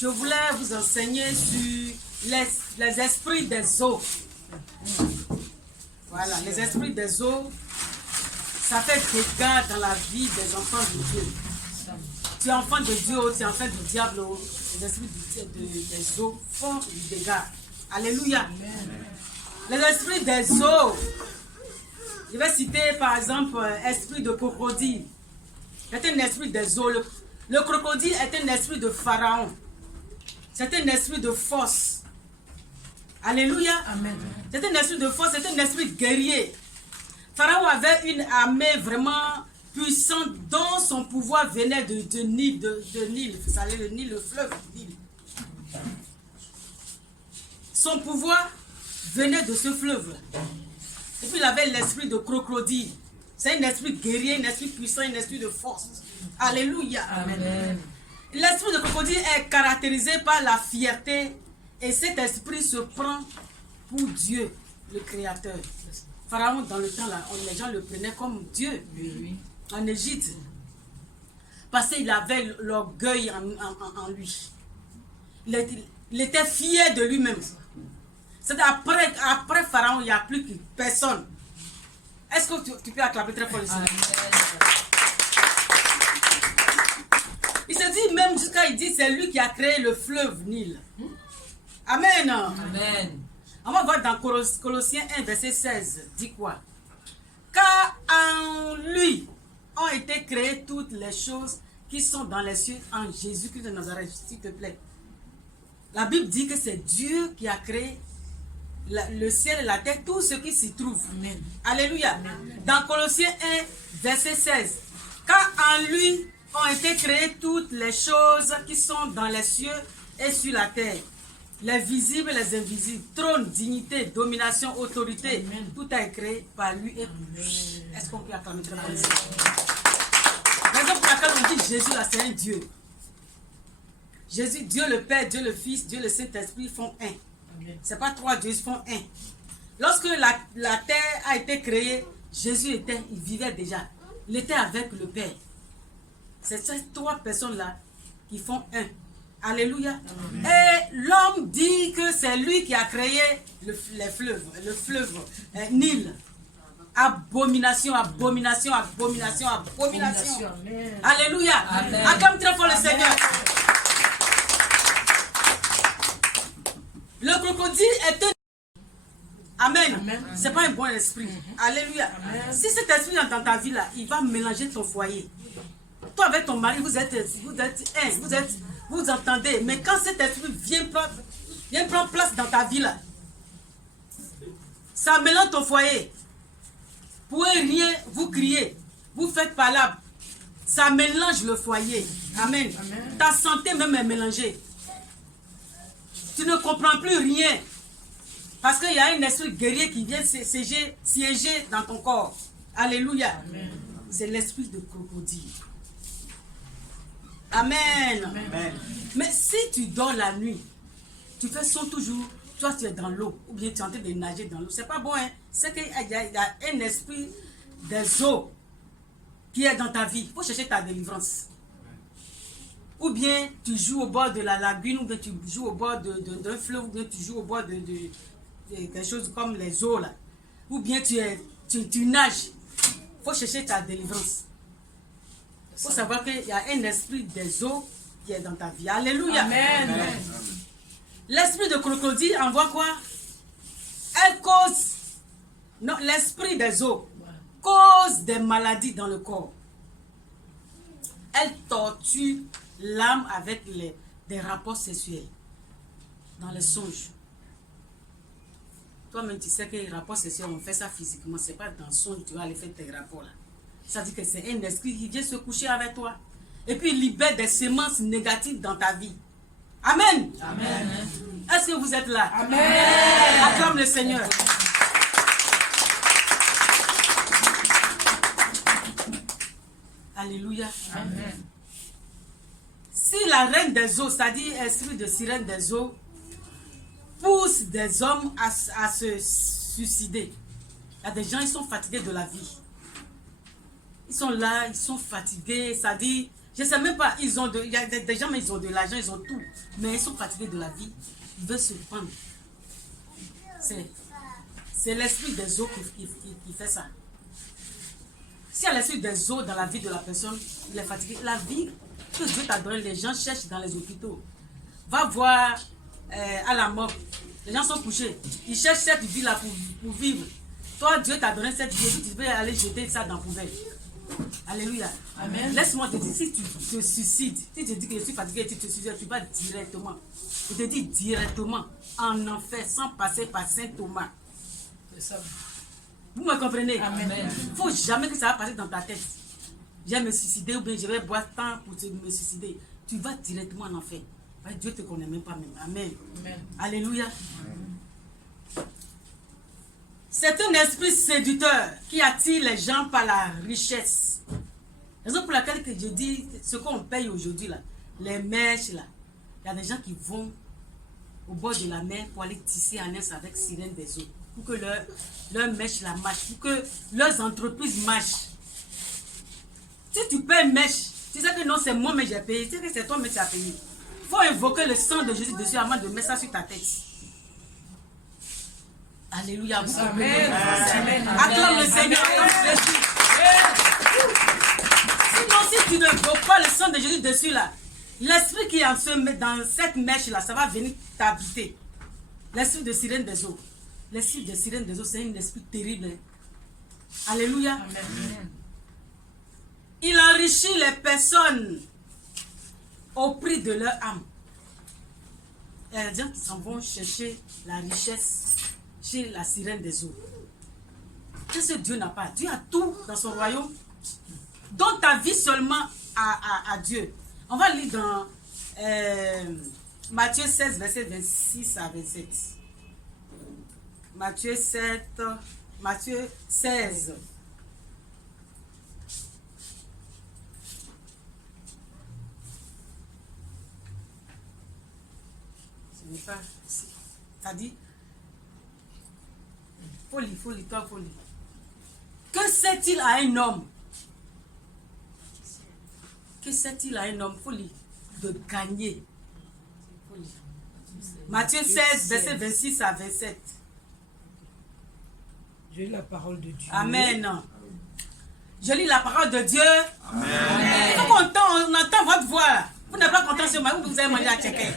je voulais vous enseigner sur les esprits des eaux. Voilà, les esprits des eaux, ça fait dégâts dans la vie des enfants de Dieu. Tu es enfant de Dieu, tu es enfant du diable, les esprits des eaux font du dégât. Alléluia. Les esprits des eaux, je vais citer par exemple esprit de crocodile. C'est un esprit des eaux. Le crocodile est un esprit de pharaon. C'est un esprit de force. Alléluia. Amen. C'est un esprit de force, c'est un esprit guerrier. Pharaon avait une armée vraiment puissante dont son pouvoir venait de Nil. Vous savez, le Nil, le fleuve Nil. Son pouvoir venait de ce fleuve. Et puis il avait l'esprit de crocodile. C'est un esprit guerrier, un esprit puissant, un esprit de force. Alléluia. Amen. L'esprit de crocodile est caractérisé par la fierté et cet esprit se prend pour Dieu, le Créateur. Pharaon, dans le temps, là, les gens le prenaient comme Dieu en Égypte. Parce qu'il avait l'orgueil en lui. Il était fier de lui-même. C'est après Pharaon, il n'y a plus que personne. Est-ce que tu peux acclamer très fort le Seigneur? Il se dit même jusqu'à il dit c'est lui qui a créé le fleuve Nil. Amen. Amen. On va voir dans Colossiens 1 verset 16. Dit quoi? Car en lui ont été créées toutes les choses qui sont dans les cieux en Jésus-Christ de Nazareth. S'il te plaît. La Bible dit que c'est Dieu qui a créé le ciel et la terre, tout ce qui s'y trouve. Amen. Alléluia. Amen. Dans Colossiens 1, verset 16. Car en lui ont été créées toutes les choses qui sont dans les cieux et sur la terre. Les visibles et les invisibles, trône, dignité, domination, autorité. Amen. Tout a été créé par lui et pour lui. Est-ce qu'on peut acclamer très fort? La raison pour laquelle on dit Jésus là, c'est un Dieu. Jésus, Dieu le Père, Dieu le Fils, Dieu le Saint-Esprit font un. Ce n'est pas trois dieux, ils font un. Lorsque la terre a été créée, Jésus il vivait déjà. Il était avec le Père. C'est ces trois personnes-là qui font un. Alléluia. Amen. Et l'homme dit que c'est lui qui a créé le fleuve Nil. Abomination, abomination, abomination, abomination. Amen. Alléluia. Acclame très fort le Seigneur. Le crocodile est un... Amen. Ce n'est pas un bon esprit. Alléluia. Amen. Si cet esprit est dans ta vie là, il va mélanger ton foyer. Toi avec ton mari, vous entendez. Mais quand cet esprit vient prendre place dans ta vie là, ça mélange ton foyer. Pour rien, vous criez, vous faites palabre. Ça mélange le foyer. Amen. Amen. Ta santé même est mélangée. Tu ne comprends plus rien. Parce qu'il y a un esprit guerrier qui vient siéger dans ton corps. Alléluia. C'est l'esprit de crocodile. Amen. Amen. Mais si tu dors la nuit, tu fais son toujours, toi tu es dans l'eau, ou bien tu es en train de nager dans l'eau. C'est pas bon, hein? C'est qu'il y a un esprit des eaux qui est dans ta vie. Il faut chercher ta délivrance. Ou bien tu joues au bord de la lagune, ou bien tu joues au bord d'un fleuve, ou bien tu joues au bord de quelque chose comme les eaux là. Ou bien tu nages. Il faut chercher ta délivrance. Il faut savoir qu'il y a un esprit des eaux qui est dans ta vie. Alléluia. Amen. Amen. L'esprit de crocodile envoie quoi? Elle cause, non, l'esprit des eaux cause des maladies dans le corps. Elle torture l'âme avec des rapports sexuels dans les songes. Toi-même, tu sais que les rapports sexuels, on fait ça physiquement. Ce n'est pas dans le songe que tu vas aller faire tes rapports là. Ça dit que c'est un esprit qui vient se coucher avec toi. Et puis il libère des semences négatives dans ta vie. Amen. Amen. Est-ce que vous êtes là? Amen. Acclame le Seigneur. Alléluia. Amen. Si la reine des eaux, c'est-à-dire esprit de sirène des eaux, pousse des hommes à se suicider. Il y a des gens, ils sont fatigués de la vie. Ils sont là, ils sont fatigués, c'est-à-dire Je ne sais même pas, il y a des gens, mais ils ont de l'argent, ils ont tout. Mais ils sont fatigués de la vie. Ils veulent se prendre. C'est l'esprit des eaux qui fait ça. S'il y a l'esprit des eaux dans la vie de la personne, il est fatigué. La vie que Dieu t'a donnée, les gens cherchent dans les hôpitaux. Va voir à la mort. Les gens sont couchés. Ils cherchent cette vie-là pour vivre. Toi, Dieu t'a donné cette vie. Tu peux aller jeter ça dans la poubelle. Alléluia. Amen. Laisse-moi te dire, si tu te suicides, si tu te dis que je suis fatigué, tu te suicides, tu vas directement. Je te dis directement en enfer sans passer par Saint Thomas. C'est ça. Vous me comprenez? Amen. Il ne faut jamais que ça va passer dans ta tête. Je vais me suicider ou bien je vais boire tant pour me suicider. Tu vas directement en enfer. Dieu ne te connaît même pas même. Amen. Amen. Alléluia. Amen. C'est un esprit séducteur qui attire les gens par la richesse. Raison pour laquelle que je dis ce qu'on paye aujourd'hui là, les mèches là, il y a des gens qui vont au bord de la mer pour aller tisser en aise avec sirène des eaux, pour que leur mèche la marche, pour que leurs entreprises marchent. Si tu payes mèche, tu sais que non c'est moi mais j'ai payé, tu sais que c'est toi mais tu as payé. Il faut invoquer le sang de Jésus dessus avant de mettre ça sur ta tête. Alléluia. Vous Amen. Amen. Acclame le Seigneur. Sinon, si tu ne vois pas le sang de Jésus dessus là, l'esprit qui est en dans cette mèche là, ça va venir t'habiter. L'esprit de sirène des eaux. L'esprit de sirène des eaux, c'est un esprit terrible. Alléluia. Amen. Il enrichit les personnes au prix de leur âme. Il y a des gens qui s'en vont chercher la richesse chez la sirène des eaux. Qu'est-ce que Dieu n'a pas? Dieu a tout dans son royaume. Donne ta vie seulement à Dieu. On va lire dans Matthieu 16, verset 26 à 27. Matthieu 16. Ce n'est pas ici. Ça dit folie, toi folie. Que sait-il à un homme? Que sait-il à un homme? Folie. De gagner. Folie. Matthieu 16, verset 26 à 27. Je lis la parole de Dieu. Amen. Je lis la parole de Dieu. Amen. Quand on entend votre voix, vous n'êtes pas content sur moi, vous avez mangé à checker.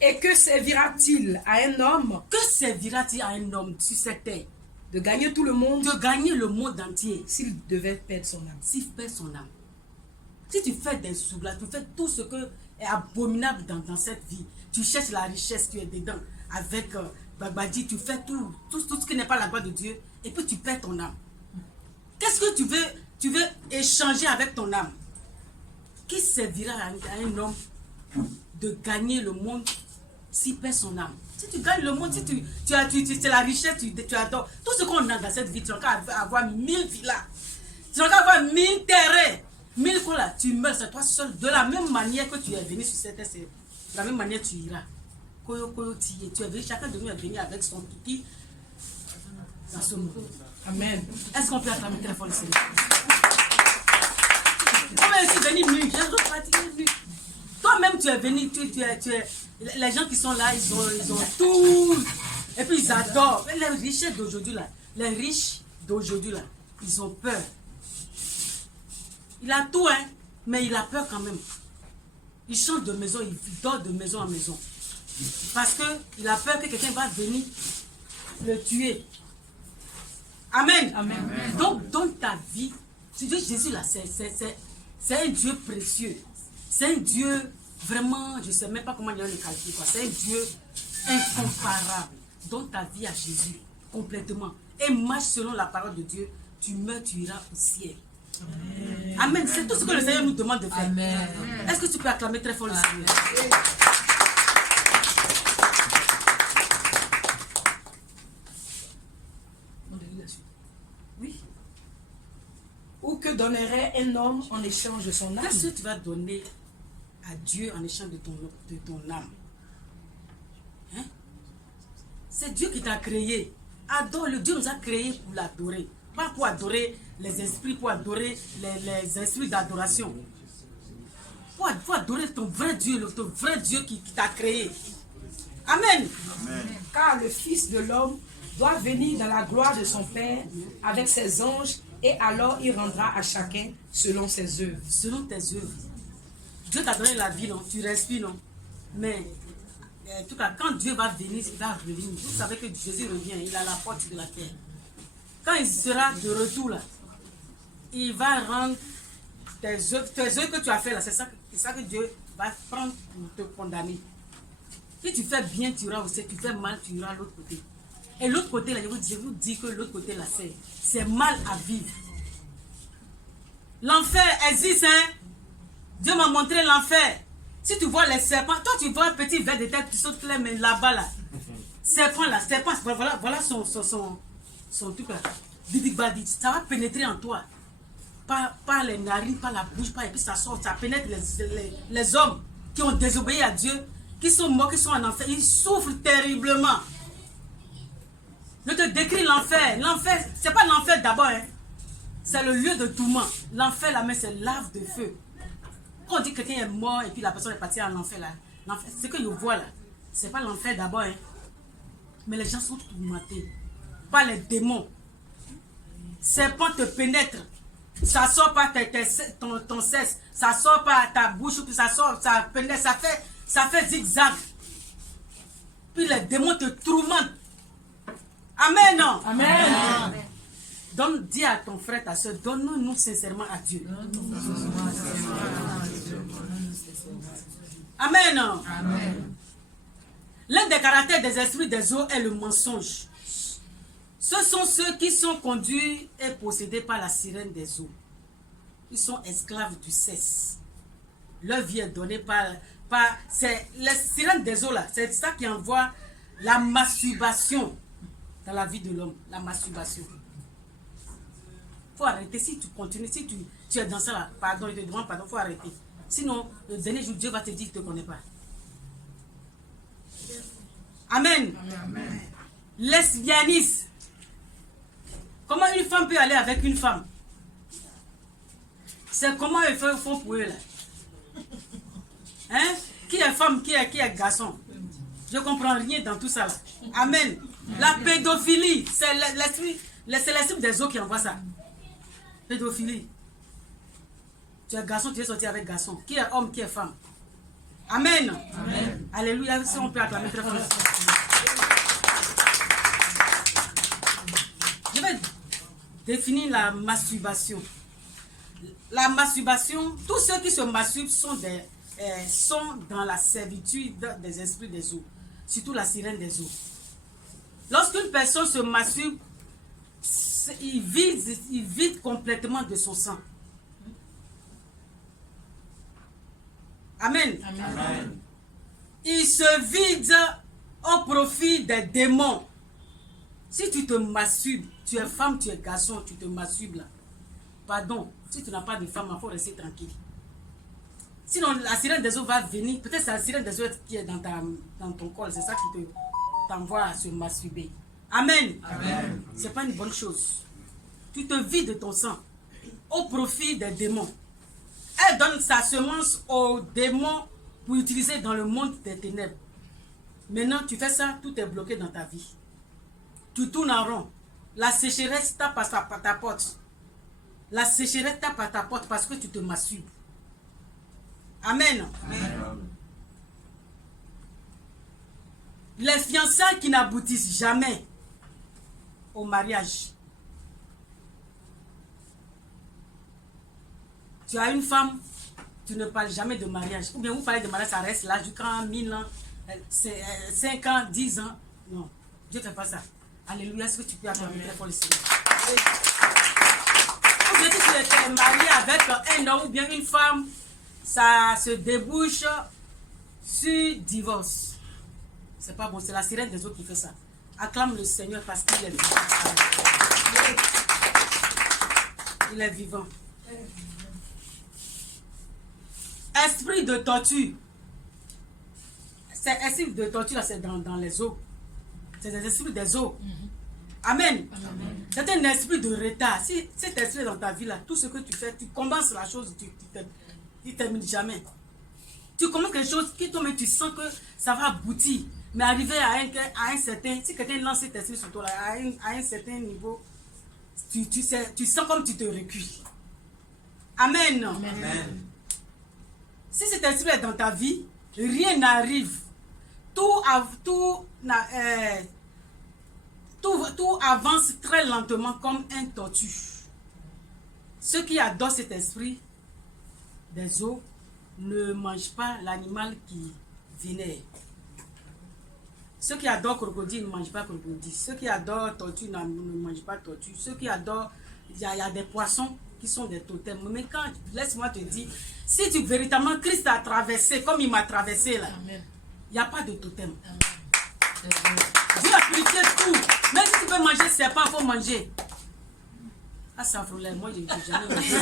Et que servira-t-il à un homme? Que servira-t-il à un homme sur cette terre? De gagner tout le monde? De gagner le monde entier. S'il devait perdre son âme. S'il perd son âme. Si tu fais des soublas, tu fais tout ce que est abominable dans cette vie. Tu cherches la richesse, tu es dedans. Avec Babadi, tu fais tout ce qui n'est pas la gloire de Dieu. Et puis tu perds ton âme. Qu'est-ce que tu veux échanger avec ton âme? Qui servira à un homme de gagner le monde s'il perd son âme? Si tu gagnes le monde, si c'est la richesse, tu adores. Tout ce qu'on a dans cette vie, tu vas avoir 1000 villas. Tu vas avoir 1000 terrains. 1000 quoi là, tu meurs, c'est toi seul. De la même manière que tu es venu sur cette terre, c'est de la même manière tu iras. Tu es venu, chacun de nous est venu avec son petit dans ce monde. Amen. Est-ce qu'on peut acclamer très fort le Seigneur? Moi, je suis venu nu, j'ai pratiqué nu. Toi-même, tu es venu, les gens qui sont là, ils ont tout. Et puis ils adorent. Les richesses d'aujourd'hui là, les riches d'aujourd'hui là, ils ont peur. Il a tout, hein, mais il a peur quand même. Il change de maison, il dort de maison en maison. Parce qu'il a peur que quelqu'un va venir le tuer. Amen. Amen. Donc, dans ta vie, Jésus là, c'est un Dieu précieux. C'est un Dieu vraiment, je ne sais même pas comment il va le qualifier. C'est un Dieu incomparable. Donne ta vie à Jésus complètement. Et marche selon la parole de Dieu. Tu meurs, tu iras au ciel. Amen. Amen. C'est tout ce que le Seigneur nous demande de faire. Amen. Est-ce que tu peux acclamer très fort le Seigneur? Oui. Ou que donnerait un homme en échange de son âme? Qu'est-ce que tu vas donner à Dieu en échange de ton âme? C'est Dieu qui t'a créé. Adore-le. Dieu nous a créés pour l'adorer. Pas pour adorer les esprits, pour adorer les esprits d'adoration. Pour adorer ton vrai Dieu qui t'a créé. Amen. Amen. Car le Fils de l'homme doit venir dans la gloire de son Père avec ses anges, et alors il rendra à chacun selon ses œuvres. Selon tes œuvres. Dieu t'a donné la vie, non? Tu respires, non? Mais, en tout cas, quand Dieu va venir, il va revenir. Vous savez que Jésus revient, il a la porte de la terre. Quand il sera de retour, là, il va rendre tes œuvres que tu as fait, là, c'est ça que Dieu va prendre pour te condamner. Si tu fais bien, tu iras au ciel. Tu fais mal, tu iras à l'autre côté. Et l'autre côté, là, je vous dis que l'autre côté, là, c'est mal à vivre. L'enfer existe, hein. Dieu m'a montré l'enfer. Si tu vois les serpents, toi tu vois un petit ver de tête qui saute les mains là-bas, là. Serpent, là, serpent, voilà son truc, là. Ça va pénétrer en toi. Par les narines, par la bouche, et puis ça sort, ça pénètre les hommes qui ont désobéi à Dieu, qui sont morts, qui sont en enfer. Ils souffrent terriblement. Je te décris l'enfer. L'enfer, c'est pas l'enfer d'abord, hein. C'est le lieu de tourment. L'enfer, là, mais c'est lave de feu. Quand on dit que quelqu'un est mort et puis la personne est partie en enfer, là, l'enfer, ce que je vois là, c'est pas l'enfer d'abord, hein. Mais les gens sont tourmentés par les démons. Serpent te pénètre. Ça sort par ton cesse, ça sort par ta bouche, puis ça sort, ça pénètre, ça fait zigzag. Puis les démons te tourmentent. Amen, non? Amen. Donc, dis à ton frère, ta soeur, donne-nous sincèrement à Dieu. Amen, non? Amen. L'un des caractères des esprits des eaux est le mensonge. Ce sont ceux qui sont conduits et possédés par la sirène des eaux. Ils sont esclaves du sexe. Leur vie est donnée par c'est les sirènes des eaux là. C'est ça qui envoie la masturbation dans la vie de l'homme. La masturbation. Faut arrêter. Si tu continues, si tu es dans ça là, pardon, je te demande pardon, faut arrêter. Sinon, le dernier jour, Dieu va te dire qu'il ne te connaît pas. Amen. Amen. Lesbianisme. Comment une femme peut aller avec une femme? C'est comment ils font pour eux là. Hein? Qui est femme, qui est garçon? Je ne comprends rien dans tout ça là. Amen. La pédophilie, c'est l'esprit des eaux qui envoie ça. Pédophilie. Tu es garçon, tu es sorti avec garçon. Qui est homme, qui est femme? Amen. Amen. Alléluia. Si on peut acclamer très fort. Je vais définir la masturbation. La masturbation, tous ceux qui se masturbent sont dans la servitude des esprits des eaux, surtout la sirène des eaux. Lorsqu'une personne se masturbe, il vide complètement de son sang. Amen. Amen. Il se vide au profit des démons. Si tu te masturbes, tu es femme, tu es garçon, tu te masturbes là. Pardon, si tu n'as pas de femme, il faut rester tranquille. Sinon, la sirène des eaux va venir. Peut-être c'est la sirène des eaux qui est dans ton corps. C'est ça qui t'envoie à se masturber. Amen. Amen. Ce n'est pas une bonne chose. Tu te vides de ton sang au profit des démons. Elle donne sa semence aux démons pour utiliser dans le monde des ténèbres. Maintenant, tu fais ça, tout est bloqué dans ta vie. Tu tournes en rond. La sécheresse tape à ta porte. La sécheresse tape à ta porte parce que tu te masturbes. Amen. Amen. Les fiançailles qui n'aboutissent jamais au mariage. Tu as une femme, tu ne parles jamais de mariage. Ou bien vous parlez de mariage, ça reste là jusqu'à 1000 ans, 5 ans, 10 ans. Non, Dieu ne fait pas ça. Alléluia, est-ce que tu peux acclamer très fort le Seigneur? Ou bien si tu étais marié avec un homme ou bien une femme, ça se débouche sur divorce. C'est pas bon, c'est la sirène des autres qui fait ça. Acclame le Seigneur parce qu'il est vivant. Il est vivant. Esprit de torture. C'est esprit de torture, c'est dans les eaux. C'est des esprits des eaux. Amen. Amen. C'est un esprit de retard. Si cet esprit est dans ta vie là, tout ce que tu fais, tu commences la chose, tu ne termines jamais. Tu commences quelque chose qui toi-même tu sens que ça va aboutir. Mais arriver à un certain, si quelqu'un lance cet esprit sur toi là, à un certain niveau, tu sens comme tu te recules. Amen. Amen. Si cet esprit est dans ta vie, rien n'arrive. Tout avance très lentement comme un tortue. Ceux qui adorent cet esprit des eaux ne mangent pas l'animal qui vénère. Ceux qui adorent crocodile ne mangent pas crocodile. Ceux qui adorent tortue ne mangent pas tortue. Ceux qui adorent, il y a des poissons qui sont des totems. Mais quand, laisse-moi te dire, si véritablement Christ a traversé comme il m'a traversé là, il n'y a pas de totem. Dieu a purifié tout. Même si tu peux manger serpent, il faut manger. Ah, ça frôle, moi je n'ai jamais mangé.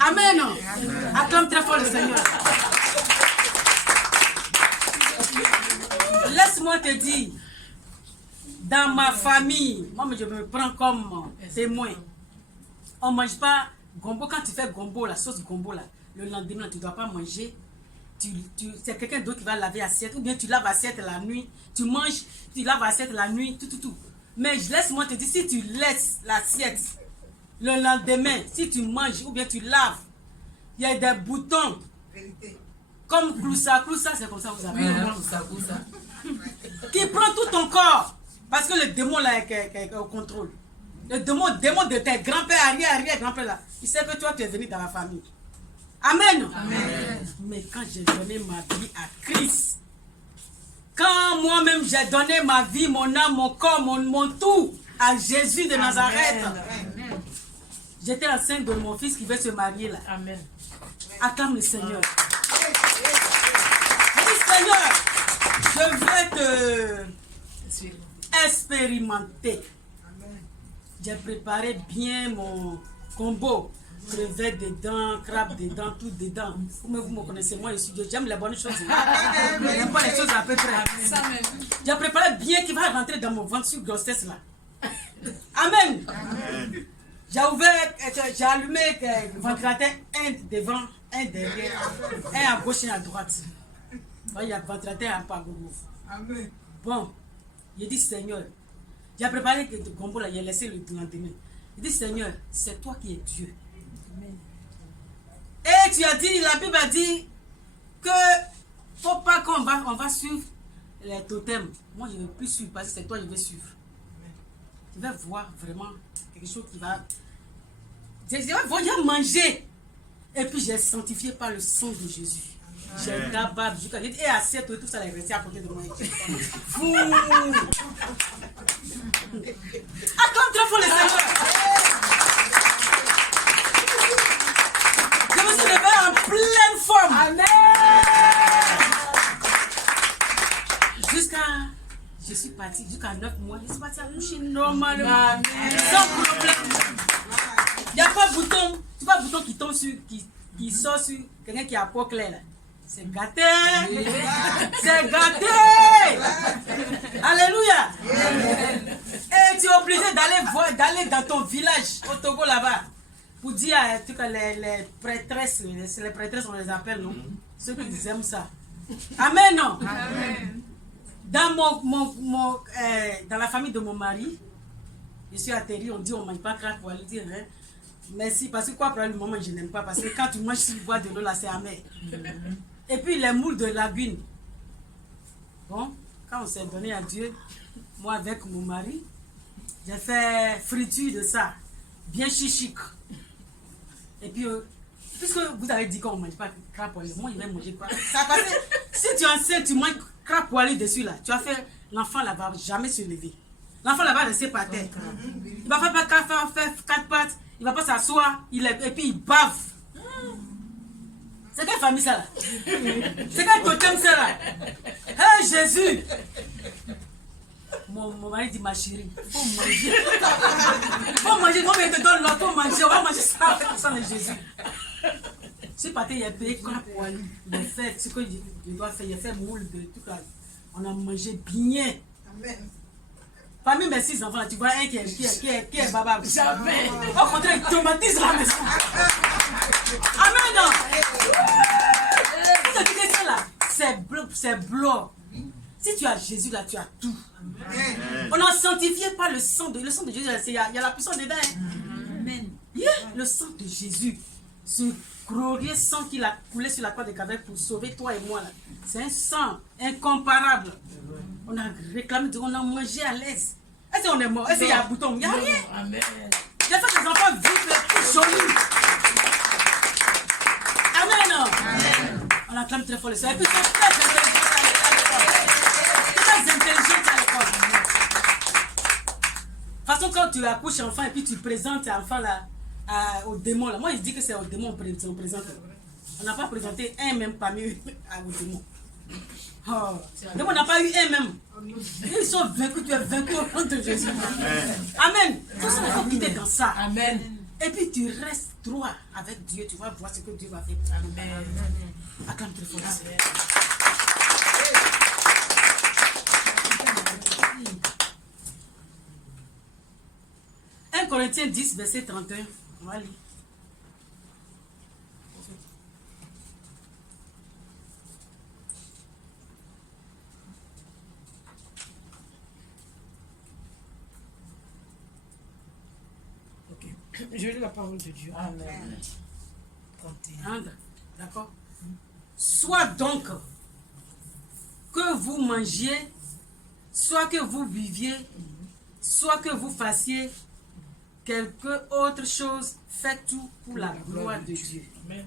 Amen. Acclame très fort le Seigneur. Laisse-moi te dire, dans ma famille, moi je me prends comme témoin. On ne mange pas gombo. Quand tu fais gombo, la sauce gombo, là, le lendemain, tu ne dois pas manger. C'est quelqu'un d'autre qui va laver l'assiette. Ou bien tu laves l'assiette la nuit. Tu manges, tu laves l'assiette la nuit, tout. Mais laisse-moi te dire, si tu laisses l'assiette le lendemain, si tu manges ou bien tu laves, il y a des boutons. Comme Cloussa, c'est comme ça vous avez. Qui prend tout ton corps. Parce que le démon là est au contrôle. Le démon de tes grands-pères, arrière-grands-pères là, il sait que toi tu es venu dans la famille. Amen. Amen. Mais quand j'ai donné ma vie à Christ, quand moi-même j'ai donné ma vie, mon âme, mon corps, mon tout à Jésus de Nazareth, j'étais enceinte de mon fils qui veut se marier là. Amen. Acclame le Seigneur. Seigneur, je veux te expérimenter. J'ai préparé bien mon combo. Crevettes dedans, crabes dedans, tout dedans. Vous me connaissez, moi je suis Dieu. J'aime les bonnes choses. Je n'aime pas les choses à peu près. J'ai préparé bien qui va rentrer dans mon ventre sur grossesse là. Amen. J'ai allumé le ventilateur, un devant, un derrière, un à gauche et à droite. Il y a le ventilateur un peu à gauche. Bon, j'ai dit Seigneur, j'ai préparé le gombo là, j'ai laissé le lendemain. J'ai dit Seigneur, c'est toi qui es Dieu. Et tu as dit, la Bible a dit que faut pas qu'on va suivre les totems. Moi je ne veux plus suivre parce que c'est toi que je vais suivre. Je vais voir vraiment quelque chose qui va. Je vais manger. Et puis j'ai sanctifié par le sang de Jésus. J'ai d'abord, et assiette et tout ça, est resté à côté de moi. Fou! Acclame très fort le Seigneur. Je me suis levé en pleine forme. Amen. Je suis partie jusqu'à 9 mois. Je suis partie à coucher normalement. Sans problème. Il n'y a pas de bouton. Tu vois, bouton qui tombe sur, qui sort sur quelqu'un qui a peau claire. C'est gâté. C'est gâté. Alléluia. Et tu es obligé d'aller dans ton village au Togo là-bas pour dire les prêtresses, les prêtresses on les appelle, non? Ceux qui aiment ça. Amen, non? Amen. Dans dans la famille de mon mari, je suis atterri, on dit on ne mange pas crack pour aller dire hein? Merci, parce que quoi, pour le moment je n'aime pas, parce que quand tu manges sur le bois de l'eau là, c'est amer. Et puis les moules de lagune. Bon, quand on s'est donné à Dieu, moi avec mon mari, j'ai fait friture de ça, bien chichique. Et puis, puisque vous avez dit qu'on ne mange pas crabe poêlé, moi je vais manger quoi? Ça passe. Si tu es enceinte, tu manges crabe poêlé dessus là, tu as fait, l'enfant là va jamais se lever. L'enfant là va rester par terre. Il va faire quatre pattes, il va pas s'asseoir, et puis il bave. C'est quelle famille ça là? C'est quel totem ça là? Hey Jésus! Mon mari dit ma chérie, faut manger. Faut manger, moi je te donne l'autre, faut manger, on va manger ça avec le sang de Jésus. Je suis parti, il a payé comme poilu. Il a fait ce que je dois faire, il a fait moule de tout ça. On a mangé bien. Amen. Parmi mes 6 enfants, tu vois un qui est baba. Jamais. Au contraire, il traumatise la maison. Amen. Ce qui est ça là, c'est bloc. Si tu as Jésus là, tu as tout. On n'a sanctifié pas le sang de Jésus. Il y a la puissance dedans. Amen. Le sang de Jésus. Ce glorieux sang qu'il a coulé sur la croix de Calvaire pour sauver toi et moi là. C'est un sang incomparable. On a réclamé, on a mangé à l'aise. Est-ce qu'on est mort? Est-ce qu'il y a un bouton? Il n'y a rien. Amen. J'ai fait que les enfants vivent tout jolis. Amen. On acclame très fort le Seigneur. Et puis c'est très intelligent à l'école. De toute façon, quand tu accouches enfant et puis tu présentes l'enfant là au démon là, moi il dit que c'est au démon qu'on présente. On n'a pas présenté un même parmi eux au démon. Oh. Donc on n'a pas eu un même. Ils sont vaincus, tu es vaincu au nom de Jésus. Amen. Tout ça, il faut quitter dans ça. Amen. Et puis tu restes droit avec Dieu, tu vas voir ce que Dieu va faire. Amen. Acclame très fort. 1 Corinthiens 10, verset 31. On va lire. Je lis la parole de Dieu. Amen. 31. D'accord. Soit donc que vous mangiez, soit que vous viviez, soit que vous fassiez quelque autre chose, faites tout pour la gloire de Dieu. Amen.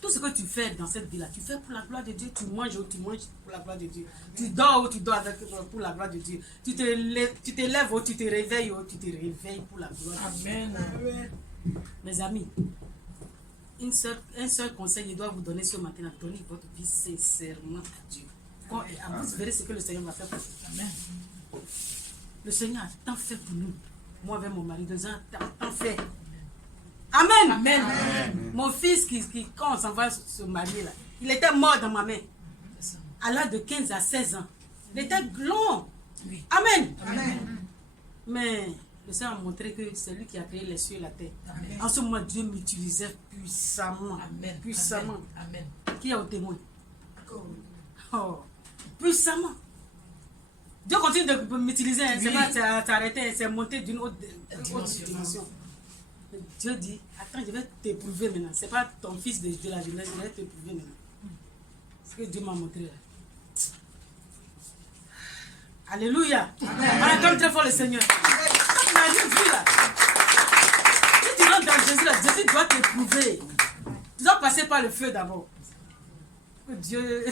Tout ce que tu fais dans cette vie-là, tu fais pour la gloire de Dieu. Tu manges ou tu manges pour la gloire de Dieu. Tu dors ou tu dors pour la gloire de Dieu. Tu te lèves ou tu te réveilles ou tu te réveilles pour la gloire de Dieu. Amen. Mes amis, un seul conseil, il doit vous donner ce matin. Donnez votre vie sincèrement à Dieu. Quand, vous verrez ce que le Seigneur va faire pour vous. Amen. Le Seigneur a tant fait pour nous. Moi avec mon mari, 2 ans, tant fait. Amen. Amen. Amen. Mon fils, quand on s'en va se marier, là, il était mort dans ma main. À l'âge de 15 à 16 ans. Il était long. Oui. Amen. Amen. Mais le Seigneur a montré que c'est lui qui a créé les cieux et la terre. Amen. En ce moment, Dieu m'utilisait puissamment. Amen. Puissamment. Amen. Qui est au témoin? Oh. Puissamment. Dieu continue de m'utiliser. Oui. C'est pas t'arrêter, c'est monter d'une autre dimension. Dieu dit, attends, je vais t'éprouver maintenant. Ce n'est pas ton fils de la jeunesse, je vais t'éprouver maintenant. Ce que Dieu m'a montré là. Alléluia. On acclame très fort le Seigneur. Tu m'as vu là. Si tu rentres dans Jésus là, Jésus doit t'éprouver. Tu dois passer par le feu d'abord. Dieu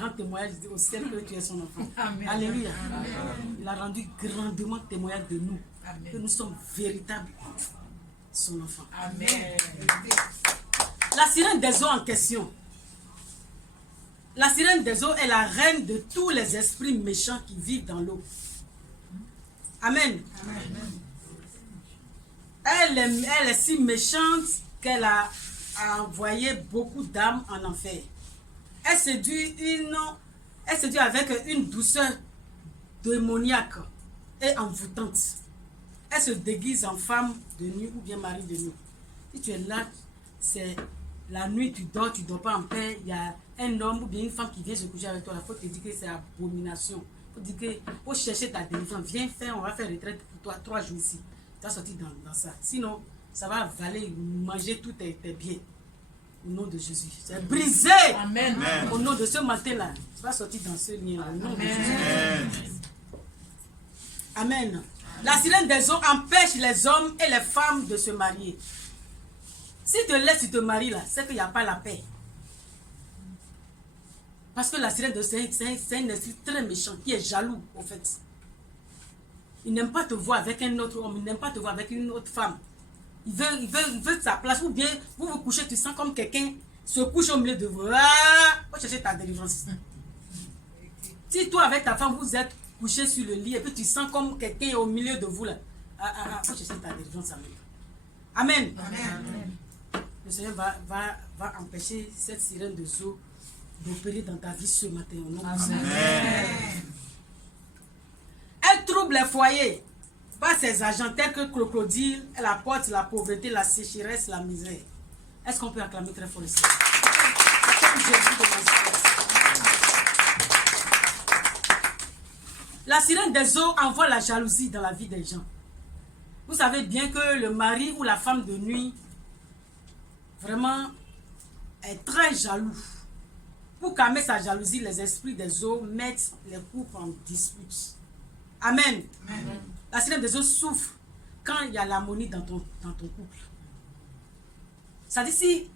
rend témoignage au ciel que tu es son enfant. Amen. Alléluia. Amen. Il a rendu grandement témoignage de nous. Amen. Que nous sommes véritables son enfant. Amen. La sirène des eaux en question. La sirène des eaux est la reine de tous les esprits méchants qui vivent dans l'eau. Amen. Amen. Elle est si méchante qu'elle a envoyé beaucoup d'âmes en enfer. Elle séduit avec une douceur démoniaque et envoûtante. Elle se déguise en femme de nuit ou bien mari de nuit. Si tu es là, c'est la nuit, tu dors pas en paix. Il y a un homme ou bien une femme qui vient se coucher avec toi. Il faut te dire que c'est abomination. Il faut dire que faut chercher ta délivrance. Viens faire, on va faire retraite pour toi 3 jours ici. Tu vas sortir dans ça. Sinon, ça va avaler, manger tous tes biens. Au nom de Jésus. C'est brisé. Amen. Au nom de ce matin-là, tu vas sortir dans ce lien-là. Au nom de Jésus. Amen. La sirène des eaux empêche les hommes et les femmes de se marier. Si tu te laisses, tu te maries là, c'est qu'il n'y a pas la paix. Parce que la sirène des eaux, c'est un esprit très méchant qui est jaloux, au fait. Il n'aime pas te voir avec un autre homme, il n'aime pas te voir avec une autre femme. Il veut sa place, ou bien vous vous couchez, tu sens comme quelqu'un se couche au milieu de vous. Ah, faut chercher ta délivrance. Si toi avec ta femme, vous êtes couché sur le lit et puis tu sens comme quelqu'un est au milieu de vous là. Faut chercher ta délivrance. Amen. Amen. Le Seigneur va empêcher cette sirène de eau d'opérer dans ta vie ce matin. Au nom de Jésus. Elle trouve trouble les foyers par ses agents tels que crocodile, elle apporte la pauvreté, la sécheresse, la misère. Est-ce qu'on peut acclamer très fort ici? Comme Jésus de Nazareth. La sirène des eaux envoie la jalousie dans la vie des gens. Vous savez bien que le mari ou la femme de nuit vraiment est très jaloux. Pour calmer sa jalousie, les esprits des eaux mettent les couples en dispute. Amen. Amen. La sirène des eaux souffre quand il y a l'harmonie dans ton couple. Ça dit si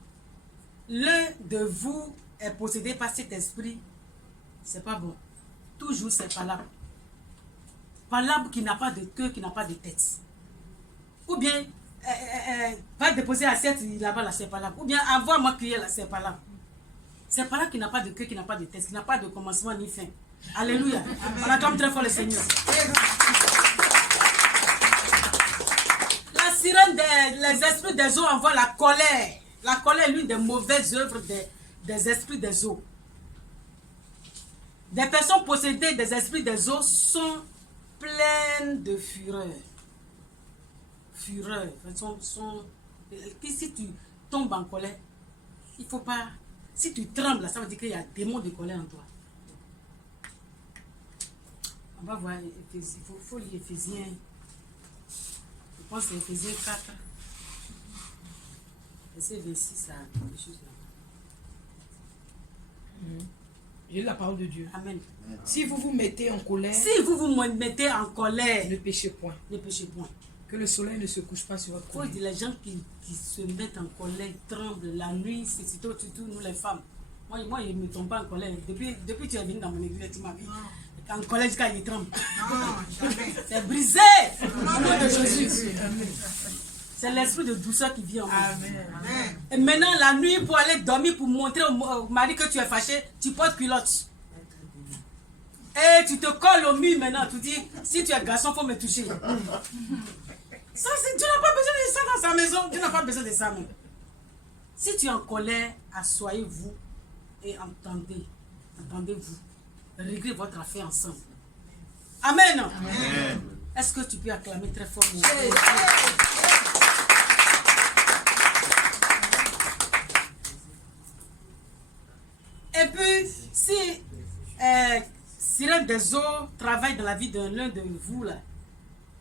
l'un de vous est possédé par cet esprit, c'est pas bon. Toujours c'est palabre. Palabre qui n'a pas de queue, qui n'a pas de tête. Ou bien, va déposer l'assiette là-bas, là, c'est palabre. Ou bien, envoie-moi crier là, c'est palabre. C'est palabre qui n'a pas de queue, qui n'a pas de tête, qui n'a pas de commencement ni fin. Alléluia. On acclame très fort le Seigneur. La sirène, les esprits des eaux envoient la colère. La colère est l'une des mauvaises œuvres des esprits des eaux. Des personnes possédées des esprits des eaux sont pleines de fureur. Fureur. Si tu tombes en colère, il ne faut pas... Si tu trembles, ça veut dire qu'il y a un démon de colère en toi. On va voir, il faut lire Éphésiens. Je pense que c'est Éphésiens 4. Verset 26 à quelque chose là. J'ai la parole de Dieu. Amen. Si vous vous mettez en colère, si vous vous mettez en colère, ne péchez point. Ne péchez point. Que le soleil ne se couche pas sur votre colère. Les gens qui se mettent en colère tremblent la nuit, c'est surtout nous les femmes. Moi, je ne me tombe pas en colère. Depuis que tu es venu dans mon église, tu m'as vu. En colère, jusqu'à il tremble. C'est brisé. Au nom de Jésus. C'est l'esprit de douceur qui vient en moi. Et maintenant, la nuit, pour aller dormir, pour montrer au mari que tu es fâché, tu portes culotte. Et tu te colles au mur maintenant. Tu dis, si tu es garçon, il faut me toucher. Ça, tu n'as pas besoin de ça dans sa maison. Tu n'as pas besoin de ça. Même. Si tu es en colère, assoyez-vous et entendez. Entendez-vous. Réglez votre affaire ensemble. Amen. Amen. Est-ce que tu peux acclamer très fort mon Dieu? Et puis, si sirène des eaux travaille dans la vie de l'un de vous, là,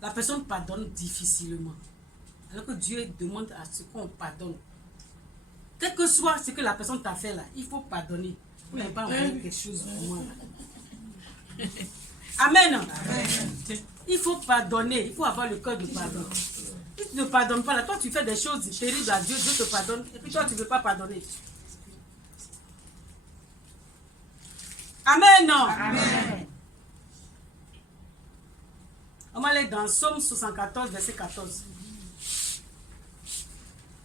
la personne pardonne difficilement. Alors que Dieu demande à ce qu'on pardonne. Quel que soit ce que la personne t'a fait là, il faut pardonner. Vous n'avez pas envoyé quelque chose pour moi. Amen. Amen. Il faut pardonner. Il faut avoir le cœur de pardon. Si tu ne pardonnes pas là, toi tu fais des choses terribles à Dieu, Dieu te pardonne. Et puis toi tu ne veux pas pardonner. Amen. Amen. On va aller dans Psaume 74, verset 14.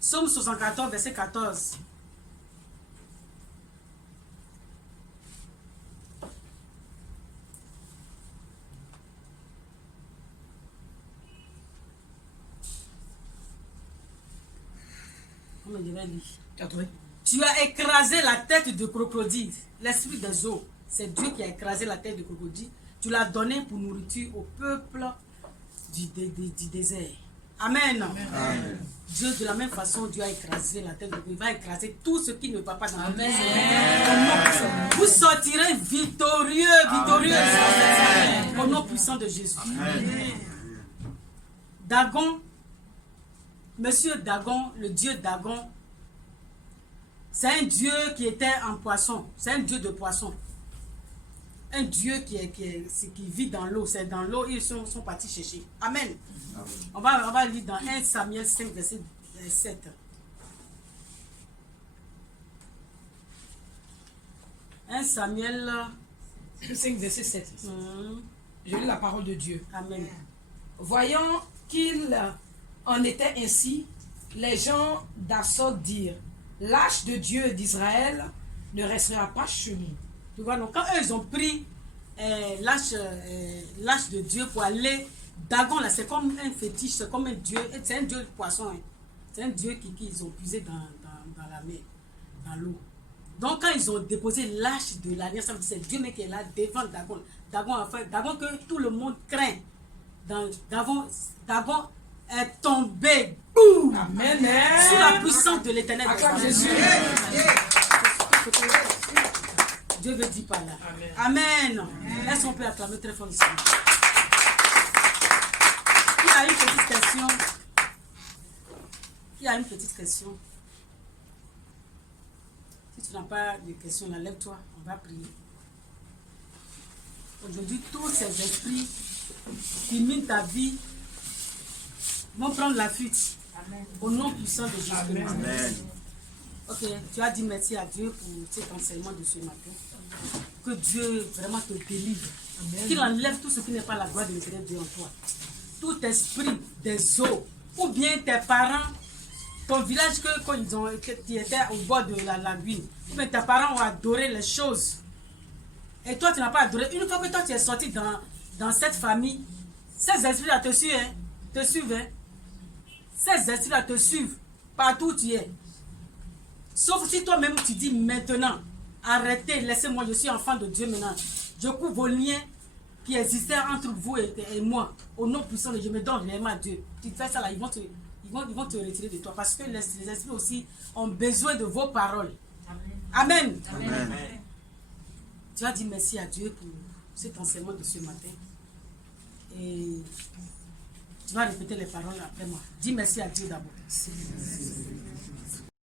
Psaume 74, verset 14. Tu as écrasé la tête de crocodile, l'esprit des eaux. C'est Dieu qui a écrasé la tête de crocodile. Tu l'as donné pour nourriture au peuple du désert. Amen. Amen. Dieu, de la même façon, Dieu a écrasé la tête de crocodile. Il va écraser tout ce qui ne va pas dans la maison. Vous sortirez victorieux. Au nom puissant de Jésus. Amen. Dagon, Monsieur Dagon, le dieu Dagon, c'est un dieu qui était en poisson. C'est un dieu de poisson. Un dieu qui vit dans l'eau. C'est dans l'eau, ils sont partis chercher. Amen. Amen. On va lire dans 1 Samuel 5, verset 7. Un Samuel 5, verset 7. Je lis la parole de Dieu. Amen. Voyant qu'il en était ainsi, les gens d'Assod dirent, l'âge de Dieu d'Israël ne restera pas chez nous. Tu vois, donc quand eux ils ont pris l'âge de Dieu pour aller, Dagon là, c'est comme un fétiche, c'est comme un dieu, c'est un dieu de poisson. Hein. C'est un dieu qu'ils ont puisé dans la mer, dans l'eau. Donc quand ils ont déposé l'âge de l'alliance, c'est Dieu mais qui est là devant Dagon. Dagon que tout le monde craint. Dagon est tombé. Boum! Amen. Sous la puissance de l'Éternel. Acclame Jésus. Dieu veut dire par là. Amen. Est-ce qu'on peut acclamer très fort ici? Qui a une petite question? Qui a une petite question? Si tu n'as pas de questions, lève-toi, on va prier. Aujourd'hui, tous ces esprits qui minent ta vie vont prendre la fuite. Amen. Au nom puissant de Jésus. Amen. Ok, tu as dit merci à Dieu pour cet enseignement de ce matin. Que Dieu vraiment te délivre. Qu'il enlève tout ce qui n'est pas la gloire de l'Éternel Dieu en toi. Tout esprit des eaux, ou bien tes parents, ton village qui était au bord de la lagune, ou bien tes parents ont adoré les choses. Et toi, tu n'as pas adoré. Une fois que toi, tu es sorti dans cette famille, ces esprits-là te suivent. Hein, te suivent. Hein. Ces esprits-là te suivent partout où tu es. Sauf si toi-même tu dis maintenant, arrêtez, laissez-moi, je suis enfant de Dieu maintenant. Je coupe vos liens qui existaient entre vous et moi. Au nom puissant de Dieu, je me donne réellement à Dieu. Tu fais ça là, ils vont te retirer de toi. Parce que les esprits aussi ont besoin de vos paroles. Amen. Amen. Amen. Tu as dit merci à Dieu pour cet enseignement de ce matin. Et tu vas répéter les paroles après moi. Dis merci à Dieu d'abord.